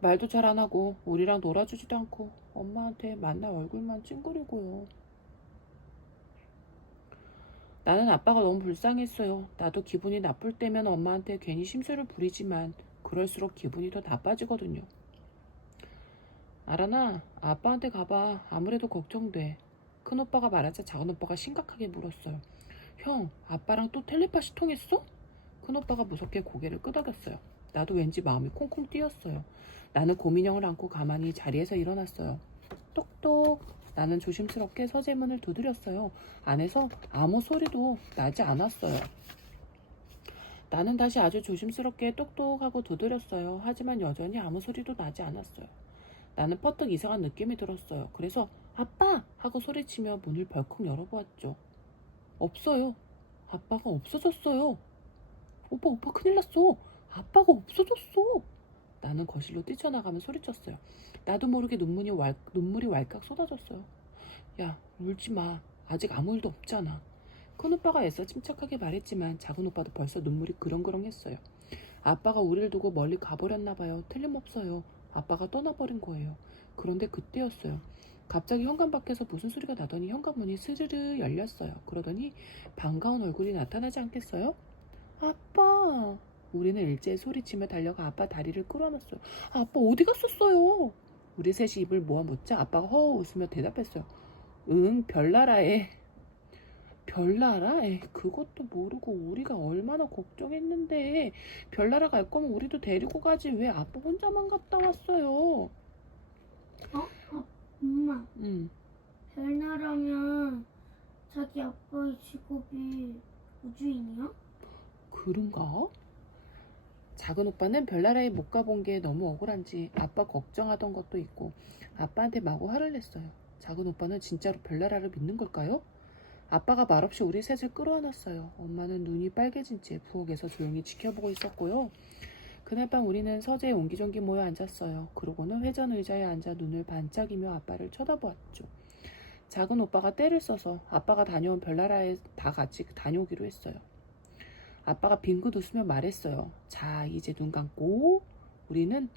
말도 잘 안 하고 우리랑 놀아주지도 않고 엄마한테 만날 얼굴만 찡그리고요. 나는 아빠가 너무 불쌍했어요. 나도 기분이 나쁠 때면 엄마한테 괜히 심술을 부리지만 그럴수록 기분이 더 나빠지거든요. 아란아, 아빠한테 가봐. 아무래도 걱정돼. 큰 오빠가 말하자 작은 오빠가 심각하게 물었어요. 형, 아빠랑 또 텔레파시 통했어? 큰 오빠가 무섭게 고개를 끄덕였어요. 나도 왠지 마음이 콩콩 뛰었어요. 나는 고민형을 안고 가만히 자리에서 일어났어요. 똑똑. 나는 조심스럽게 서재문을 두드렸어요. 안에서 아무 소리도 나지 않았어요. 나는 다시 아주 조심스럽게 똑똑하고 두드렸어요. 하지만 여전히 아무 소리도 나지 않았어요. 나는 퍼뜩 이상한 느낌이 들었어요. 그래서 아빠! 하고 소리치며 문을 벌컥 열어보았죠. 없어요. 아빠가 없어졌어요. 오빠 큰일 났어. 아빠가 없어졌어. 나는 거실로 뛰쳐나가며 소리쳤어요. 나도 모르게 눈물이 왈칵 쏟아졌어요. 야, 울지 마. 아직 아무 일도 없잖아. 큰 오빠가 애써 침착하게 말했지만 작은 오빠도 벌써 눈물이 그렁그렁했어요. 아빠가 우리를 두고 멀리 가버렸나 봐요. 틀림없어요. 아빠가 떠나버린 거예요. 그런데 그때였어요. 갑자기 현관 밖에서 무슨 소리가 나더니 현관문이 스르르 열렸어요. 그러더니 반가운 얼굴이 나타나지 않겠어요? 아빠! 우리는 일제히 소리치며 달려가 아빠 다리를 끌어안았어요. 아빠 어디 갔었어요? 우리 셋이 입을 모아 묻자 아빠가 허허 웃으며 대답했어요. 응, 별나라에. 별나라? 에이, 그것도 모르고 우리가 얼마나 걱정했는데. 별나라 갈 거면 우리도 데리고 가지. 왜 아빠 혼자만 갔다 왔어요? 엄마, 응. 별나라면 자기 아빠의 직업이 우주인이야? 그런가? 작은 오빠는 별나라에 못 가본 게 너무 억울한지 아빠 걱정하던 것도 있고 아빠한테 마구 화를 냈어요. 작은 오빠는 진짜로 별나라를 믿는 걸까요? 아빠가 말없이 우리 셋을 끌어안았어요. 엄마는 눈이 빨개진 채 부엌에서 조용히 지켜보고 있었고요. 그날 밤 우리는 서재에 옹기종기 모여 앉았어요. 그러고는 회전 의자에 앉아 눈을 반짝이며 아빠를 쳐다보았죠. 작은 오빠가 때를 써서 아빠가 다녀온 별나라에 다 같이 다녀오기로 했어요. 아빠가 빙긋 웃으며 말했어요. 자, 이제 눈 감고. 우리는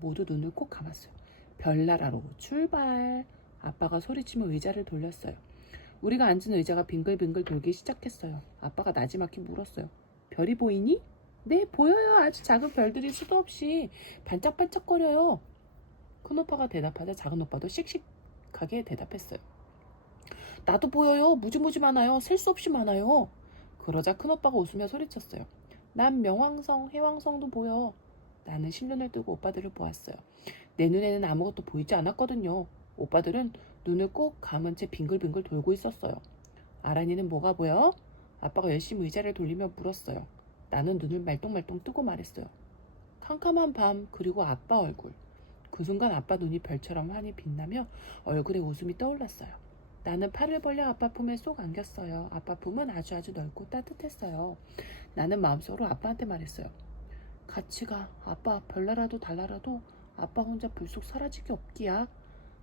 모두 눈을 꼭 감았어요. 별나라로 출발. 아빠가 소리치며 의자를 돌렸어요. 우리가 앉은 의자가 빙글빙글 돌기 시작했어요. 아빠가 나지막히 물었어요. 별이 보이니? 네, 보여요. 아주 작은 별들이 수도 없이 반짝반짝거려요. 큰 오빠가 대답하자 작은 오빠도 씩씩하게 대답했어요. 나도 보여요. 무지무지 많아요. 셀 수 없이 많아요. 그러자 큰 오빠가 웃으며 소리쳤어요. 난 명왕성, 해왕성도 보여. 나는 신눈을 뜨고 오빠들을 보았어요. 내 눈에는 아무것도 보이지 않았거든요. 오빠들은 눈을 꼭 감은 채 빙글빙글 돌고 있었어요. 아란이는 뭐가 보여? 아빠가 열심히 의자를 돌리며 물었어요. 나는 눈을 말똥말똥 뜨고 말했어요. 캄캄한 밤 그리고 아빠 얼굴. 그 순간 아빠 눈이 별처럼 환히 빛나며 얼굴에 웃음이 떠올랐어요. 나는 팔을 벌려 아빠 품에 쏙 안겼어요. 아빠 품은 아주 넓고 따뜻했어요. 나는 마음속으로 아빠한테 말했어요. 같이 가. 아빠 별나라도 달나라도 아빠 혼자 불쑥 사라지기 없기야.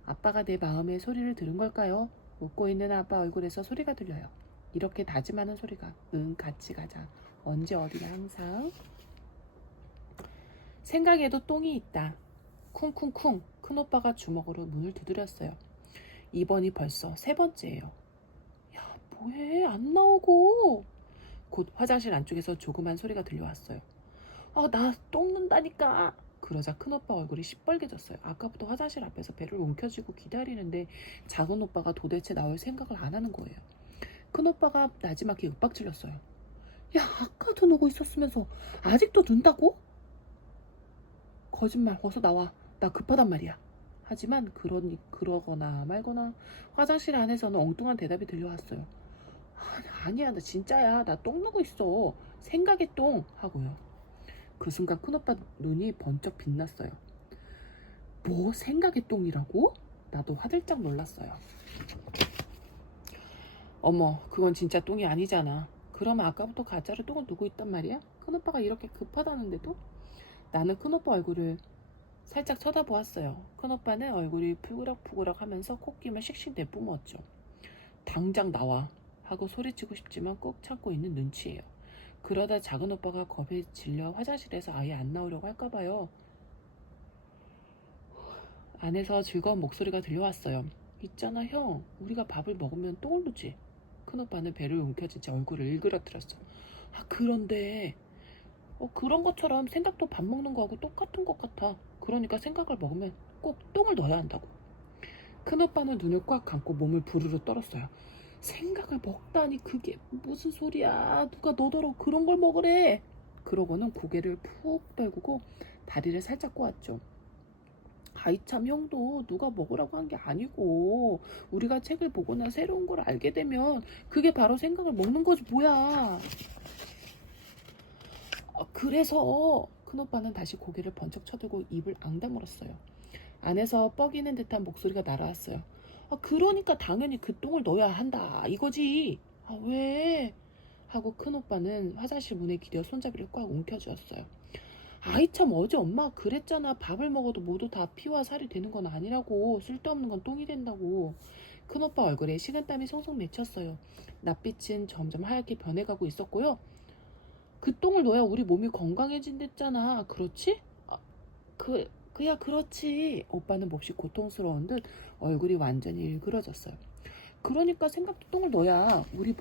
아빠가 내 마음의 소리를 들은 걸까요? 웃고 있는 아빠 얼굴에서 소리가 들려요. 이렇게 다짐하는 소리가. 응, 같이 가자. 언제 어디나 항상. 생각에도 똥이 있다. 쿵쿵쿵. 큰오빠가 주먹으로 문을 두드렸어요. 이번이 벌써 3번째예요. 야, 뭐해? 안 나오고. 곧 화장실 안쪽에서 조그만 소리가 들려왔어요. 나 똥 눈다니까. 그러자 큰오빠 얼굴이 시뻘개졌어요. 아까부터 화장실 앞에서 배를 움켜쥐고 기다리는데 작은 오빠가 도대체 나올 생각을 안 하는 거예요. 큰오빠가 나지막히 윽박질렀어요. 야, 아까도 누고 있었으면서 아직도 눈다고? 거짓말. 어서 나와. 나 급하단 말이야. 하지만 그러거나 말거나 화장실 안에서는 엉뚱한 대답이 들려왔어요. 아니야, 나 진짜야. 나 똥 누고 있어. 생각의 똥. 하고요. 그 순간 큰오빠 눈이 번쩍 빛났어요. 뭐? 생각의 똥이라고? 나도 화들짝 놀랐어요. 어머, 그건 진짜 똥이 아니잖아. 그럼 아까부터 가짜로 똥을 누고 있단 말이야? 큰오빠가 이렇게 급하다는데도? 나는 큰오빠 얼굴을 살짝 쳐다보았어요. 큰오빠는 얼굴이 푸그럭푸그럭 하면서 콧김을 씩씩 내뿜었죠. 당장 나와 하고 소리치고 싶지만 꾹 참고 있는 눈치예요. 그러다 작은 오빠가 겁에 질려 화장실에서 아예 안 나오려고 할까봐요. 안에서 즐거운 목소리가 들려왔어요. 있잖아 형, 우리가 밥을 먹으면 똥을 누지. 큰오빠는 배를 움켜쥔 채 얼굴을 일그러뜨렸어. 그런데 그런 것처럼 생각도 밥 먹는 거하고 똑같은 것 같아. 그러니까 생각을 먹으면 꼭 똥을 넣어야 한다고. 큰오빠는 눈을 꽉 감고 몸을 부르르 떨었어요. 생각을 먹다니 그게 무슨 소리야. 누가 너더러 그런 걸 먹으래. 그러고는 고개를 푹 떨구고 다리를 살짝 꼬았죠. 아이 참, 형도 누가 먹으라고 한 게 아니고 우리가 책을 보거나 새로운 걸 알게 되면 그게 바로 생각을 먹는 거지 뭐야. 그래서 큰오빠는 다시 고개를 번쩍 쳐들고 입을 앙 다물었어요. 안에서 뻐기는 듯한 목소리가 날아왔어요. 그러니까 당연히 그 똥을 넣어야 한다 이거지. 왜? 하고 큰오빠는 화장실 문에 기대어 손잡이를 꽉 움켜쥐었어요. 아이 참, 어제 엄마가 그랬잖아. 밥을 먹어도 모두 다 피와 살이 되는 건 아니라고. 쓸데없는 건 똥이 된다고. 큰오빠 얼굴에 식은땀이 송송 맺혔어요. 낯빛은 점점 하얗게 변해가고 있었고요. 그 똥을 넣어야 우리 몸이 건강해진댔잖아. 그렇지? 그야 그렇지. 오빠는 몹시 고통스러운 듯 얼굴이 완전히 일그러졌어요. 그러니까 생각도 똥을 넣어야 우리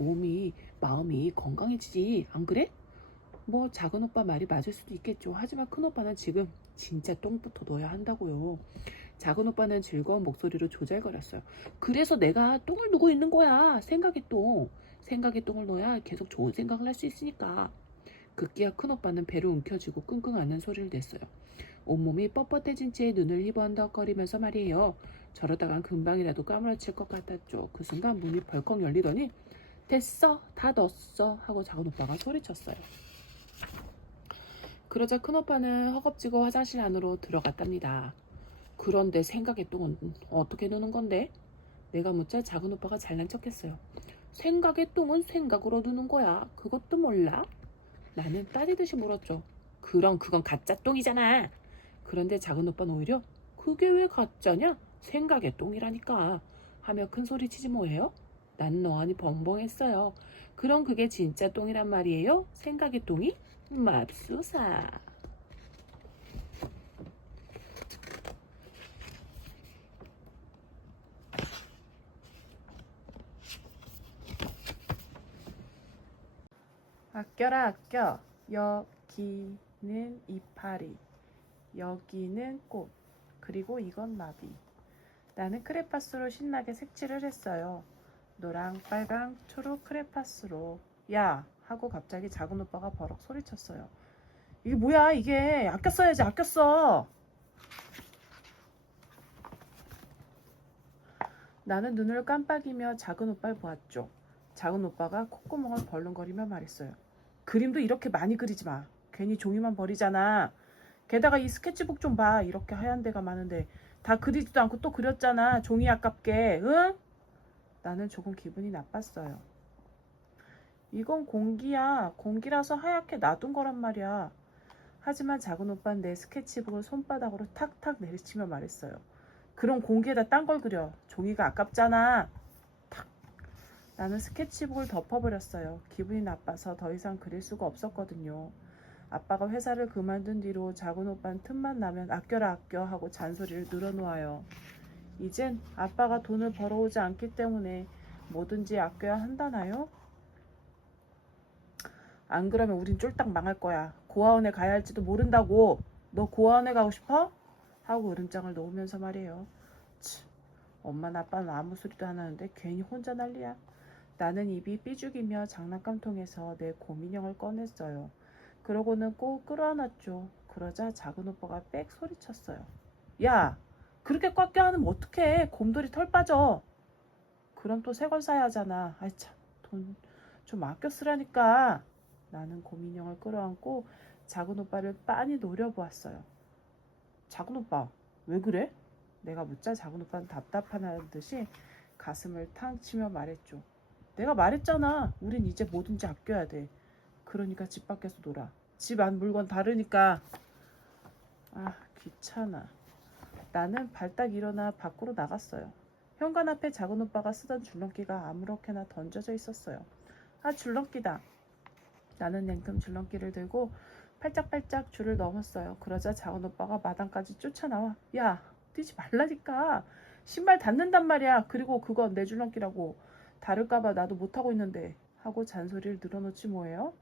마음이 건강해지지. 안 그래? 뭐 작은 오빠 말이 맞을 수도 있겠죠. 하지만 큰 오빠는 지금 진짜 똥부터 넣어야 한다고요. 작은 오빠는 즐거운 목소리로 조잘거렸어요. 그래서 내가 똥을 누고 있는 거야. 생각의 똥. 생각의 똥을 넣어야 계속 좋은 생각을 할 수 있으니까. 급기야 큰 오빠는 배를 움켜쥐고 끙끙 앓는 소리를 냈어요. 온몸이 뻣뻣해진 채 눈을 희번덕거리면서 말이에요. 저러다간 금방이라도 까무러칠 것 같았죠. 그 순간 문이 벌컥 열리더니 됐어, 다 넣었어 하고 작은 오빠가 소리쳤어요. 그러자 큰 오빠는 허겁지겁 화장실 안으로 들어갔답니다. 그런데 생각의 똥은 어떻게 넣는 건데? 내가 묻자 작은 오빠가 잘난 척했어요. 생각의 똥은 생각으로 넣는 거야. 그것도 몰라? 나는 따지듯이 물었죠. 그럼 그건 가짜 똥이잖아. 그런데 작은 오빠는 오히려 그게 왜 가짜냐? 생각의 똥이라니까 하며 큰 소리 치지 뭐예요? 난 너하니 벙벙했어요. 그럼 그게 진짜 똥이란 말이에요? 생각의 똥이? 맙소사. 아껴라 아껴. 여기는 이파리, 여기는 꽃, 그리고 이건 나비. 나는 크레파스로 신나게 색칠을 했어요. 노랑, 빨강, 초록 크레파스로. 야! 하고 갑자기 작은 오빠가 버럭 소리쳤어요. 이게 뭐야 이게. 아껴 써야지 아껴 써. 나는 눈을 깜빡이며 작은 오빠를 보았죠. 작은 오빠가 콧구멍을 벌렁거리며 말했어요. 그림도 이렇게 많이 그리지 마. 괜히 종이만 버리잖아. 게다가 이 스케치북 좀 봐. 이렇게 하얀 데가 많은데 다 그리지도 않고 또 그렸잖아. 종이 아깝게. 응? 나는 조금 기분이 나빴어요. 이건 공기야. 공기라서 하얗게 놔둔 거란 말이야. 하지만 작은 오빠는 내 스케치북을 손바닥으로 탁탁 내리치며 말했어요. 그럼 공기에다 딴 걸 그려. 종이가 아깝잖아. 탁. 나는 스케치북을 덮어버렸어요. 기분이 나빠서 더 이상 그릴 수가 없었거든요. 아빠가 회사를 그만둔 뒤로 작은 오빠는 틈만 나면 아껴라 아껴 하고 잔소리를 늘어놓아요. 이젠 아빠가 돈을 벌어오지 않기 때문에 뭐든지 아껴야 한다나요? 안 그러면 우린 쫄딱 망할 거야. 고아원에 가야 할지도 모른다고. 너 고아원에 가고 싶어? 하고 으름장을 놓으면서 말이에요. 치, 엄마나 아빠는 아무 소리도 안 하는데 괜히 혼자 난리야. 나는 입이 삐죽이며 장난감통에서 내 곰인형을 꺼냈어요. 그러고는 꼭 끌어안았죠. 그러자 작은 오빠가 빽 소리쳤어요. 야! 그렇게 꽉 껴안으면 어떡해. 곰돌이 털 빠져. 그럼 또 새 걸 사야 하잖아. 아이 참, 돈 좀 아껴 쓰라니까. 나는 곰인형을 끌어안고 작은 오빠를 빤히 노려보았어요. 작은 오빠, 왜 그래? 내가 묻자 작은 오빠는 답답하다는 듯이 가슴을 탕 치며 말했죠. 내가 말했잖아. 우린 이제 뭐든지 아껴야 돼. 그러니까 집 밖에서 놀아. 집 안 물건 다르니까. 아, 귀찮아. 나는 발딱 일어나 밖으로 나갔어요. 현관 앞에 작은 오빠가 쓰던 줄넘기가 아무렇게나 던져져 있었어요. 아, 줄넘기다. 나는 냉큼 줄넘기를 들고 팔짝팔짝 줄을 넘었어요. 그러자 작은 오빠가 마당까지 쫓아나와. 야, 뛰지 말라니까. 신발 닿는단 말이야. 그리고 그건 내 줄넘기라고. 다를까봐 나도 못하고 있는데. 하고 잔소리를 늘어놓지 뭐예요?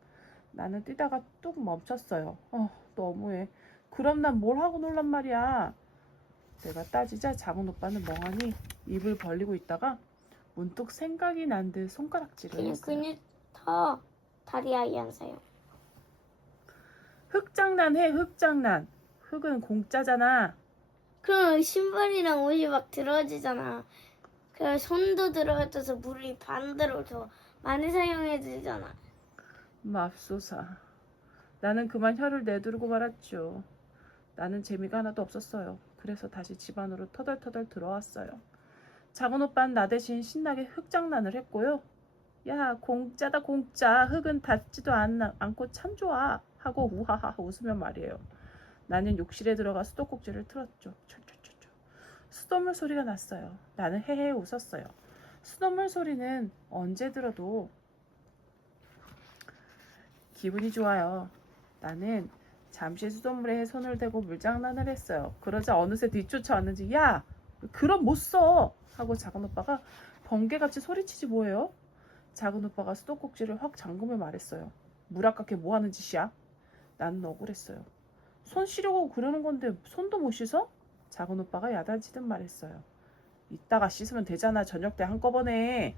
나는 뛰다가 뚝 멈췄어요. 너무해. 그럼 난 뭘 하고 놀란 말이야. 내가 따지자 작은 오빠는 멍하니 입을 벌리고 있다가 문득 생각이 난 듯 손가락질을 했어요. 그냥 더 다리 아이 하세요. 흙장난 해, 흙장난. 흙은 공짜잖아. 그럼 신발이랑 옷이 막 들어지잖아. 그래 손도 들어져서 물이 반대로 더 많이 사용해 주잖아. 맙소사. 나는 그만 혀를 내두르고 말았죠. 나는 재미가 하나도 없었어요. 그래서 다시 집 안으로 터덜터덜 들어왔어요. 작은 오빠는 나 대신 신나게 흙장난을 했고요. 야, 공짜다 공짜. 흙은 닿지도 않고 참 좋아. 하고 우하하 웃으며 말이에요. 나는 욕실에 들어가 수도꼭지를 틀었죠. 촐촐촐촐. 수돗물 소리가 났어요. 나는 헤헤 웃었어요. 수돗물 소리는 언제 들어도 기분이 좋아요. 나는 잠시 수돗물에 손을 대고 물장난을 했어요. 그러자 어느새 뒤쫓아왔는지 야! 그럼 못 써! 하고 작은 오빠가 번개같이 소리치지 뭐예요? 작은 오빠가 수도꼭지를 확 잠그며 말했어요. 물 아깝게 뭐 하는 짓이야? 나는 억울했어요. 손 씻려고 그러는 건데 손도 못 씻어? 작은 오빠가 야단치듯 말했어요. 이따가 씻으면 되잖아. 저녁 때 한꺼번에.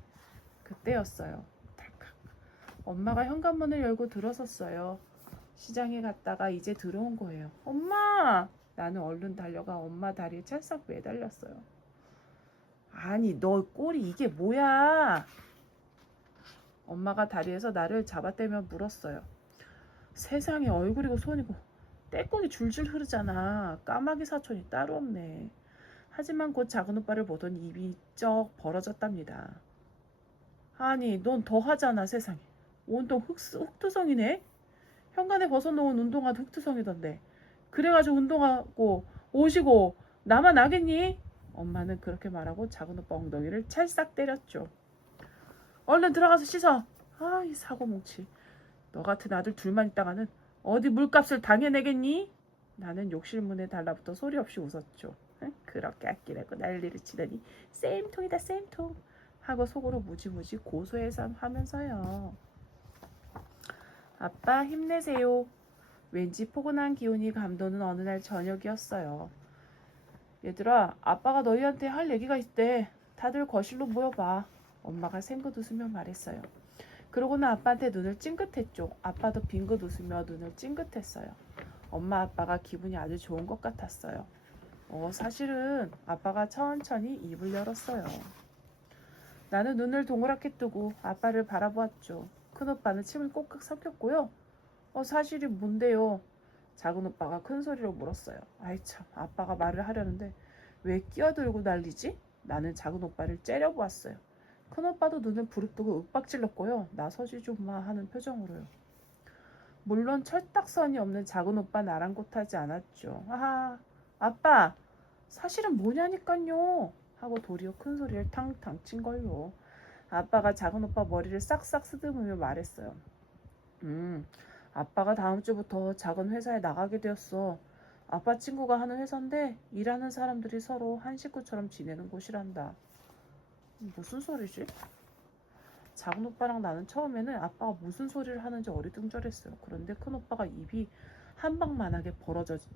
그때였어요. 탈칵. 엄마가 현관문을 열고 들어섰어요. 시장에 갔다가 이제 들어온 거예요. 엄마! 나는 얼른 달려가 엄마 다리에 찰싹 매달렸어요. 아니 너 꼬리 이게 뭐야? 엄마가 다리에서 나를 잡아떼며 물었어요. 세상에 얼굴이고 손이고 떼꼬리 줄줄 흐르잖아. 까마귀 사촌이 따로 없네. 하지만 곧 작은 오빠를 보던 입이 쩍 벌어졌답니다. 아니 넌 더 하잖아 세상에. 온통 흙투성이네. 현관에 벗어놓은 운동화도 흙투성이던데. 그래가지고 운동하고 오시고 나만 나겠니? 엄마는 그렇게 말하고 작은 오빠 엉덩이를 찰싹 때렸죠. 얼른 들어가서 씻어. 아, 이 사고뭉치. 너 같은 아들 둘만 있다가는 어디 물값을 당해내겠니? 나는 욕실문에 달라붙어 소리 없이 웃었죠. 그렇게 아끼라고 난리를 치더니 쌤통이다 쌤통 하고 속으로 무지무지 고소해하면서요. 아빠 힘내세요. 왠지 포근한 기운이 감도는 어느 날 저녁이었어요. 얘들아, 아빠가 너희한테 할 얘기가 있대. 다들 거실로 모여봐. 엄마가 생긋 웃으며 말했어요. 그러고는 아빠한테 눈을 찡긋했죠. 아빠도 빙긋 웃으며 눈을 찡긋했어요. 엄마 아빠가 기분이 아주 좋은 것 같았어요. 사실은 아빠가 천천히 입을 열었어요. 나는 눈을 동그랗게 뜨고 아빠를 바라보았죠. 큰오빠는 침을 꼭꼭 삼켰고요. 사실이 뭔데요? 작은 오빠가 큰 소리로 물었어요. 아이 참, 아빠가 말을 하려는데 왜 끼어들고 난리지? 나는 작은 오빠를 째려보았어요. 큰 오빠도 눈을 부릅뜨고 윽박질렀고요. 나서지 좀 마 하는 표정으로요. 물론 철딱선이 없는 작은 오빠는 아랑곳하지 않았죠. 아하, 아빠, 사실은 뭐냐니깐요 하고 도리어 큰 소리를 탕탕 친 걸요. 아빠가 작은 오빠 머리를 싹싹 쓰다듬으며 말했어요. 아빠가 다음 주부터 작은 회사에 나가게 되었어. 아빠 친구가 하는 회사인데 일하는 사람들이 서로 한 식구처럼 지내는 곳이란다. 무슨 소리지? 작은 오빠랑 나는 처음에는 아빠가 무슨 소리를 하는지 어리둥절했어요. 그런데 큰 오빠가 입이 한방만하게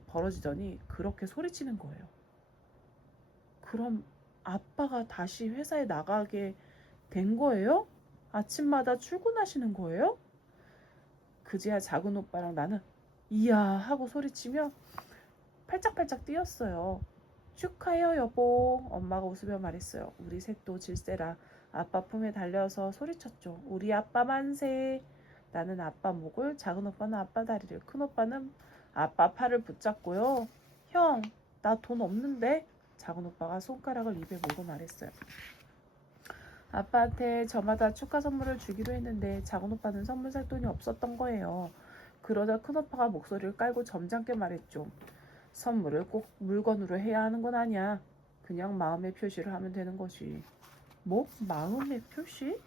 벌어지더니 그렇게 소리치는 거예요. 그럼 아빠가 다시 회사에 나가게 된 거예요? 아침마다 출근하시는 거예요? 그제야 작은 오빠랑 나는 이야 하고 소리치며 팔짝팔짝 뛰었어요. 축하해요 여보. 엄마가 웃으며 말했어요. 우리 셋도 질세라 아빠 품에 달려서 소리쳤죠. 우리 아빠 만세. 나는 아빠 목을, 작은 오빠는 아빠 다리를, 큰 오빠는 아빠 팔을 붙잡고요. 형, 나 돈 없는데? 작은 오빠가 손가락을 입에 물고 말했어요. 아빠한테 저마다 축하 선물을 주기로 했는데 작은 오빠는 선물 살 돈이 없었던 거예요. 그러자 큰 오빠가 목소리를 깔고 점잖게 말했죠. 선물을 꼭 물건으로 해야 하는 건 아니야. 그냥 마음의 표시를 하면 되는 거지. 뭐? 마음의 표시?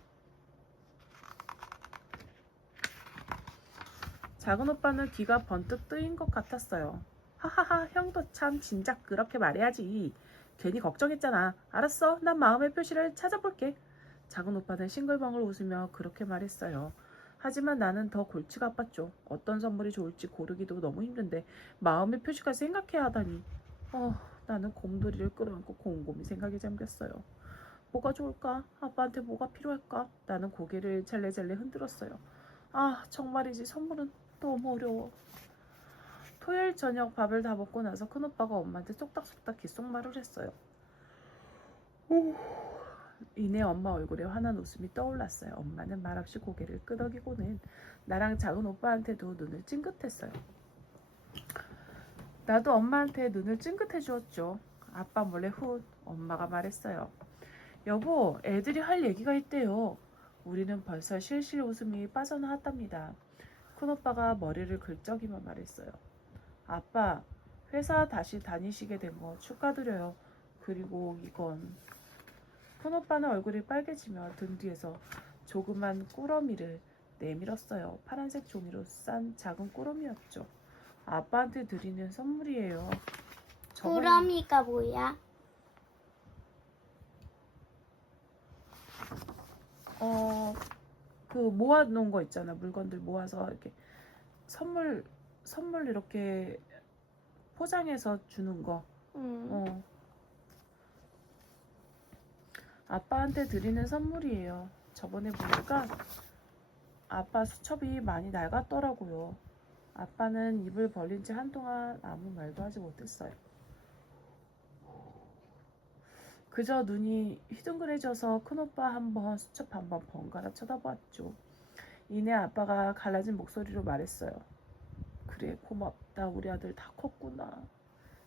작은 오빠는 귀가 번뜩 뜨인 것 같았어요. 하하하, 형도 참 진작 그렇게 말해야지. 괜히 걱정했잖아. 알았어, 난 마음의 표시를 찾아볼게. 작은 오빠는 싱글벙글 웃으며 그렇게 말했어요. 하지만 나는 더 골치가 아팠죠. 어떤 선물이 좋을지 고르기도 너무 힘든데 마음의 표시까지 생각해야 하다니. 나는 곰돌이를 끌어안고 곰곰이 생각에 잠겼어요. 뭐가 좋을까? 아빠한테 뭐가 필요할까? 나는 고개를 잘래잘래 흔들었어요. 정말이지 선물은 너무 어려워. 토요일 저녁 밥을 다 먹고 나서 큰오빠가 엄마한테 쏙닥쏙닥 귓속말을 했어요. 이내 엄마 얼굴에 환한 웃음이 떠올랐어요. 엄마는 말없이 고개를 끄덕이고는 나랑 작은 오빠한테도 눈을 찡긋했어요. 나도 엄마한테 눈을 찡긋해 주었죠. 아빠 몰래 훗 엄마가 말했어요. 여보, 애들이 할 얘기가 있대요. 우리는 벌써 실실 웃음이 빠져나왔답니다. 큰오빠가 머리를 긁적이며 말했어요. 아빠, 회사 다시 다니시게 된 거 축하드려요. 그리고 이건... 큰오빠는 얼굴이 빨개지며 등 뒤에서 조그만 꾸러미를 내밀었어요. 파란색 종이로 싼 작은 꾸러미였죠. 아빠한테 드리는 선물이에요. 보람이가 뭐야? 그 모아놓은 거 있잖아. 물건들 모아서 이렇게 선물 이렇게 포장해서 주는 거. 어. 아빠한테 드리는 선물이에요. 저번에 보니까 아빠 수첩이 많이 낡았더라고요. 아빠는 입을 벌린 채 한동안 아무 말도 하지 못했어요. 그저 눈이 휘둥그레져서 큰오빠 한번 수첩 한번 번갈아 쳐다봤죠. 이내 아빠가 갈라진 목소리로 말했어요. 그래, 고맙다. 우리 아들 다 컸구나.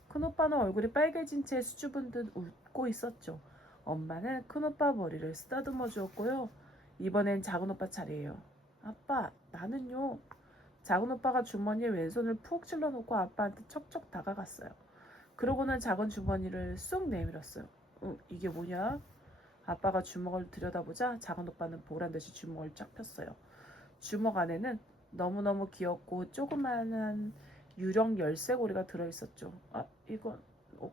큰오빠는 얼굴이 빨개진 채 수줍은 듯 웃고 있었죠. 엄마는 큰오빠 머리를 쓰다듬어 주었고요. 이번엔 작은오빠 차례예요. 아빠, 나는요. 작은오빠가 주머니에 왼손을 푹 찔러놓고 아빠한테 척척 다가갔어요. 그러고는 작은 주머니를 쑥 내밀었어요. 이게 뭐냐? 아빠가 주먹을 들여다보자 작은오빠는 보란듯이 주먹을 쫙 폈어요. 주먹 안에는 너무너무 귀엽고 조그마한 유령 열쇠고리가 들어있었죠. 이건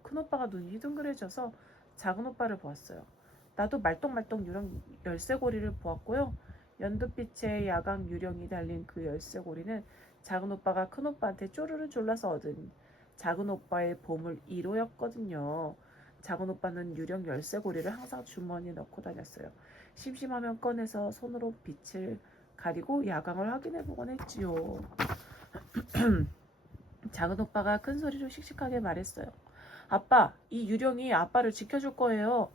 큰오빠가 눈이 휘둥그레져서 작은오빠를 보았어요. 나도 말똥말똥 유령 열쇠고리를 보았고요. 연두빛의 야광 유령이 달린 그 열쇠고리는 작은오빠가 큰오빠한테 쪼르르 졸라서 얻은 작은오빠의 보물 1호였거든요. 작은오빠는 유령 열쇠고리를 항상 주머니에 넣고 다녔어요. 심심하면 꺼내서 손으로 빛을 가리고 야광을 확인해보곤 했지요. 작은오빠가 큰 소리로 씩씩하게 말했어요. 아빠, 이 유령이 아빠를 지켜줄 거예요.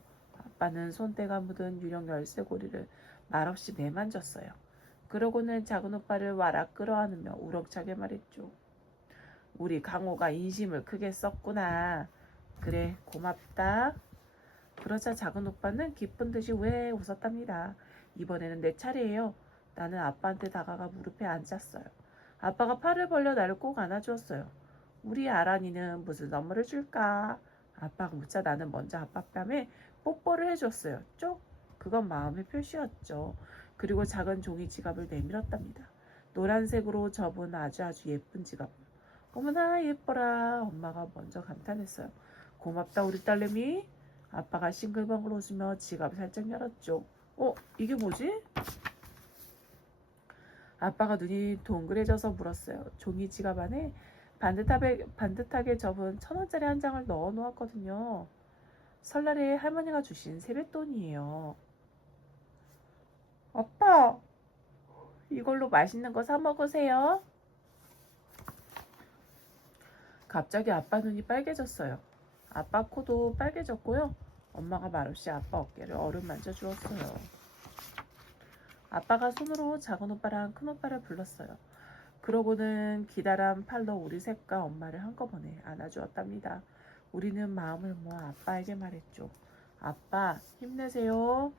아빠는 손때가 묻은 유령 열쇠고리를 말없이 내만졌어요. 그러고는 작은오빠를 와락 끌어안으며 우렁차게 말했죠. 우리 강호가 인심을 크게 썼구나. 그래, 고맙다. 그러자 작은오빠는 기쁜 듯이 왜 웃었답니다. 이번에는 내 차례예요. 나는 아빠한테 다가가 무릎에 앉았어요. 아빠가 팔을 벌려 나를 꼭 안아주었어요. 우리 아란이는 무슨 선물을 줄까? 아빠가 묻자 나는 먼저 아빠 뺨에 뽀뽀를 해줬어요. 쪽? 그건 마음의 표시였죠. 그리고 작은 종이 지갑을 내밀었답니다. 노란색으로 접은 아주 예쁜 지갑. 어머나 예뻐라. 엄마가 먼저 감탄했어요. 고맙다 우리 딸내미. 아빠가 싱글벙글 웃으며 지갑을 살짝 열었죠. 이게 뭐지? 아빠가 눈이 동그래져서 물었어요. 종이 지갑 안에 반듯하게 접은 1,000원짜리 한 장을 넣어 놓았거든요. 설날에 할머니가 주신 세뱃돈이에요. 아빠, 이걸로 맛있는 거 사 먹으세요. 갑자기 아빠 눈이 빨개졌어요. 아빠 코도 빨개졌고요. 엄마가 말없이 아빠 어깨를 어루만져 주었어요. 아빠가 손으로 작은오빠랑 큰오빠를 불렀어요. 그러고는 기다란 팔로 우리 셋과 엄마를 한꺼번에 안아주었답니다. 우리는 마음을 모아 아빠에게 말했죠. 아빠, 힘내세요.